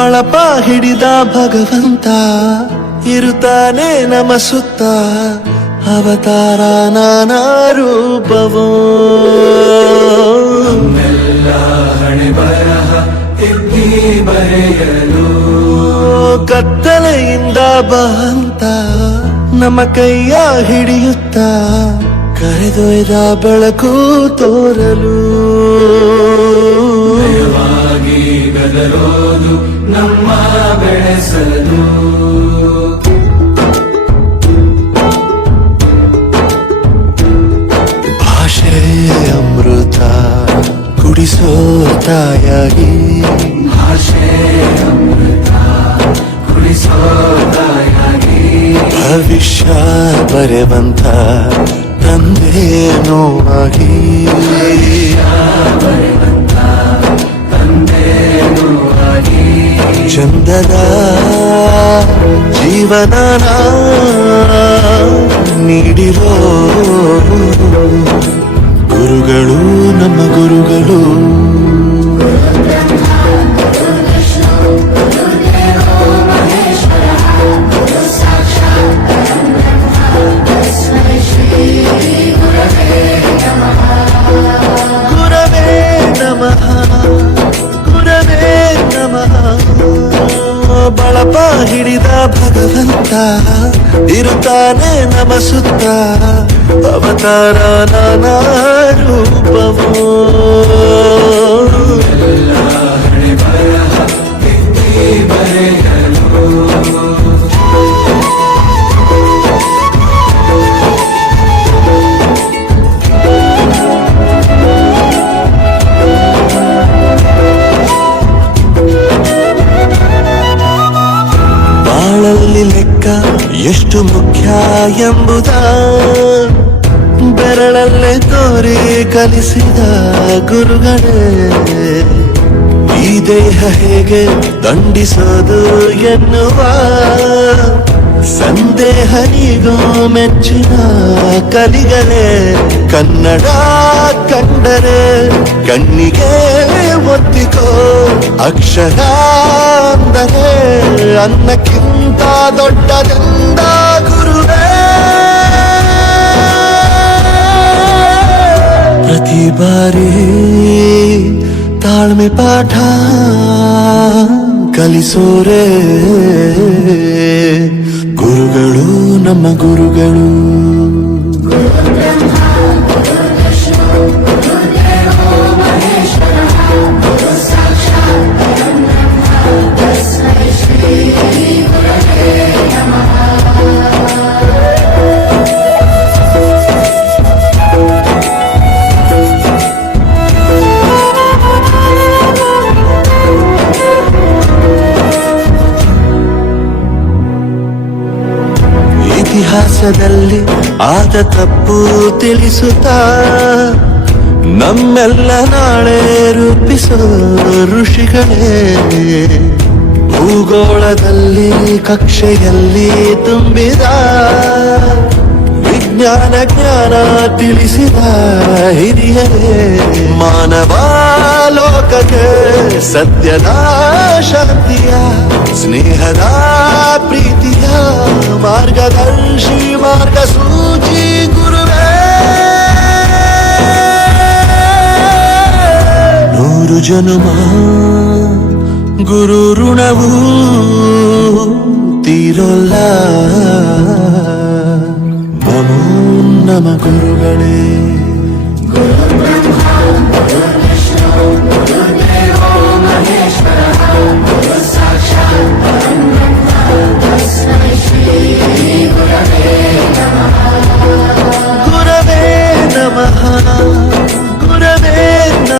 ಬಳಪ ಹಿಡಿದ ಭಗವಂತ ಇರುತ್ತಾನೆ ನಮ ಸುತ್ತ ಅವತಾರ ನಾನಾ ರೂಪವೋ ಹಣೆ ಬರಹ ತಿದ್ದಿ ಬರೆಯಲು ಕತ್ತಲೆಯಿಂದ ಬಂತ ನಮ್ಮ ಕೈಯ ಹಿಡಿಯುತ್ತ ಕರೆದೊಯ್ದ ಬೆಳಕು ತೋರಲು ಭಯವಾಗಿ ಗದರೋದು ನಮ್ಮ ಬೆಳೆಸಲು ಭಾಷೆ ಅಮೃತ ಕುಡಿಸೋ ತಾಯಾಗಿ ಭಾಷೆ ಅಮೃತ ಕುಡಿಸೋ ತಾಯಾಗಿ ಭವಿಷ್ಯ ಬರೆವಂತ ತಂದೇನೋ ಆಗಿ ಚಂದದ ಜೀವನ ನೀಡಿರೋ ಗುರುಗಳು ನಮ್ಮ ಗುರುಗಳು ಗುರವೇ ನಮಃ ಗುರವೇ ನಮಃ ಬಳಪ ಹಿಡಿದ ಭಗವಂತ ಇರುತ್ತಾನೆ ನಮ ಸುತ್ತ ಅವತಾರ ನಾನಾ ರೂಪವೋ ಹಣೆ ಬರಹ ತಿದ್ದಿ ಬರೆಯಲು ಬಾಳಲ್ಲಿ ಲೆಕ್ಕ ಎಷ್ಟು ಮುಖ್ಯ ಎಂಬುದ ಬೆರಳಲ್ಲೇ ತೋರಿ ಕಲಿಸಿದ ಗುರುಗಳೇ ಈ ದೇಹ ಹೇಗೆ ದಂಡಿಸೋದು ಎನ್ನುವ ಸಂದೇಹ ನೀಗೋ ಮೆಚ್ಚಿನ ಕಲಿಗಳೇ ಕನ್ನಡ ಕಂಡರೆ ಕಣ್ಣಿಗೆ ಒತ್ತಿಕೋ ಅಕ್ಷರ ಅಂದರೆ ಅನ್ನಕ್ಕಿಂತ ದೊಡ್ಡದೆಂದ ಗುರುವೇ ಪ್ರತಿ ಬಾರಿ ತಾಳ್ಮೆ ಪಾಠ ಕಲಿಸೋರೆ ಗುರುಗಳು ನಮ್ಮ ಗುರುಗಳು ಇತಿಹಾಸದಲ್ಲಿ ಆದ ತಪ್ಪು ತಿಳಿಸುತ್ತಾ ನಮ್ಮೆಲ್ಲ ನಾಳೆ ರೂಪಿಸೋ ಋಷಿಗಳೇ ಭೂಗೋಳದಲ್ಲಿ ಕಕ್ಷೆಯಲ್ಲಿ ತುಂಬಿದ ವಿಜ್ಞಾನ ಜ್ಞಾನ ತಿಳಿಸಿದ ಹಿರಿಯರೇ ಮಾನವ ಲೋಕಕ್ಕೆ ಸತ್ಯದ ಶಾಂತಿಯ ಸ್ನೇಹದ ಪ್ರೀತಿಯ ಮಾರ್ಗದರ್ಶಿ ಮಾರ್ಗಸೂಚಿ ಗುರುವೇ ನೂರು ಜನುಮ ಗುರು ಋಣವು ತೀರೋಲ್ಲ ನಮೋ ನಮ ಗುರುಗಳೇ.